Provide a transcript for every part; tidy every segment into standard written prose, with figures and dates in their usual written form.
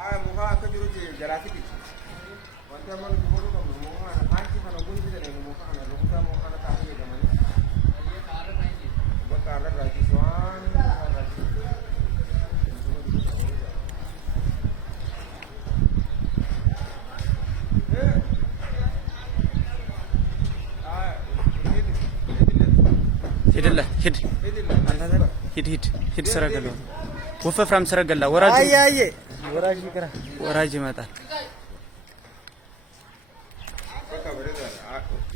muka akka jirutti jalaatitti wanta amma nuti godhuu qabnu muka kana haanchi kana guni fidanii muka kana rukutaa muka kana taa'anii jedhamanii bakka irra raajisu waan ሂድላ ሂድ ሂድ ሰረገላ ወፈፍራም ሰረገላ ወራጅ አያየ ወራጅ ይመጣል። በቃ በረዳ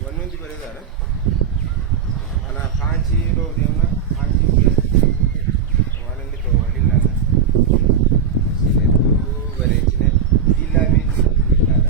ወንንዲ በረዳ አና ካንቺ ዶ ደምና ካንቺ ዋለንዲ ተዋሊላ ሲነቱ በሬችነ ዲላ ቤት ይላል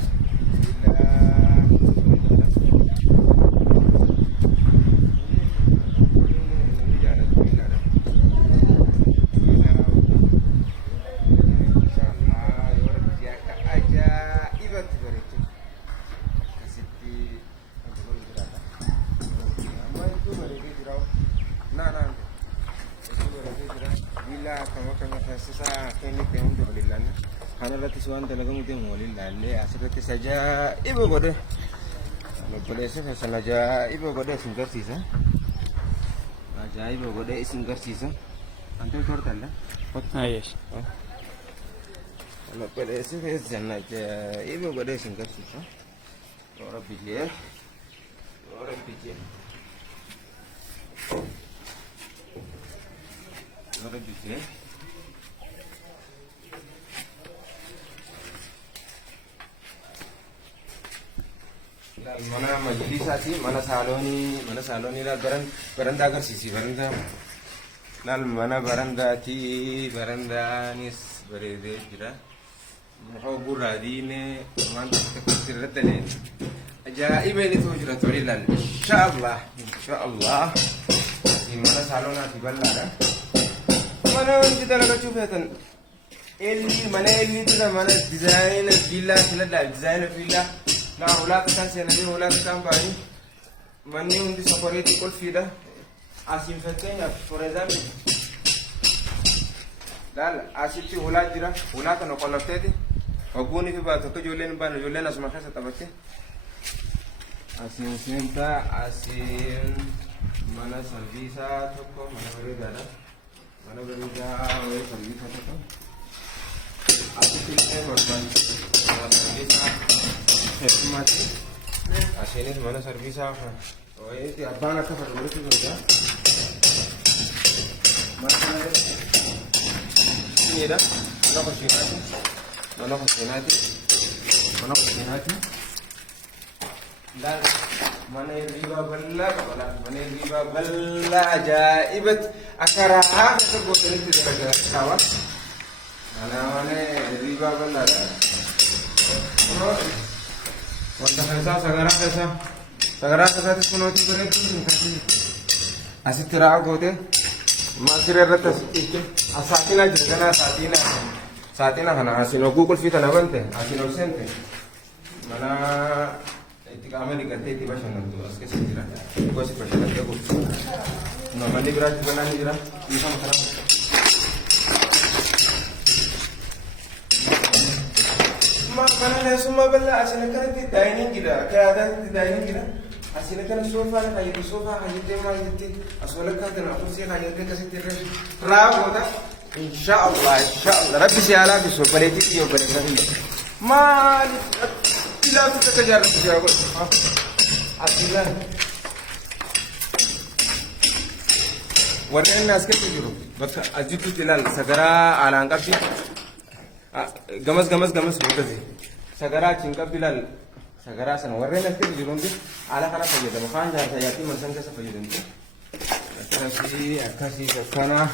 Suwan talaga mo din mo lilale asirate saja ibu gode boleh saya saja ibu gode singgah sisa aja ibu gode singgah sisa antar kortan lah አየሽ kalau boleh saya jangan aja ibu gode singgah sisa orang bijak mana majelisah sih, mana saloni lah beranda agarsiisi beranda lal mana beranda nis berede jira mau buradi ne mantap terkesirat ne ajaib ini tuh jira tuh lal insyaallah di mana salon di balada mana kita laga cubatan mana itu mana desain villa لا ولا كان سنبي ولا كان باي مني عندي سفريتي كل فيدا اسيم فتين فور اكزامبل لا اسيتي ولا جرا ولا كان قلفتي وغوني في باتو كجولين بان جولين اسمع خاصه تبكي اسيم سنتا اسيم مانا سيرفيسا توكو مانا بريدا مانا بريدا وي سيرفيسا توكو اسيتي مربان سيرفيسا mati asini mana servis apa oh ini abang akan berdua itu juga ini dah mana kusinati dan mana riba bella ajaibat akaraha tersebut ini tidak kawan mana riba bella wanta sagara kesa sunooti bare asitti raa goote masire irratti asaatina jirgana saatina kana asin oguu qulfii tana bante asin ol seente mana itti qaama dhiqattee itti bashannantu as keessa jira gosi bashannantee gurtu namalli biraatti banaan ni jira dhiifama karaa mana semua bela asal kan di dining kita keadaan di dining kita asal kan sofa kayu tema itu asal kan dengan kursi kayu itu kasih tidur ragu dah insyaallah Rabbi siala bisu politik yo politik mal tidak kita kejar jago asilah warna nas ke tujuru baka ajitu tilal sagara alangkapi gamas bokazi sagara cinka bilal sagara san warre na ke jirundi ala kala faje da mafan da ta yati man san ka faje din akasi kana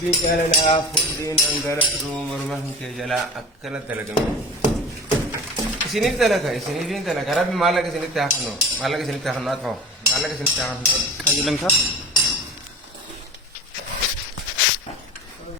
bi kala la fudin angara do marman ke jala akala talaga sini talaga rabbi malaka sini ta khano to malaka sini ta khano አጅለንካ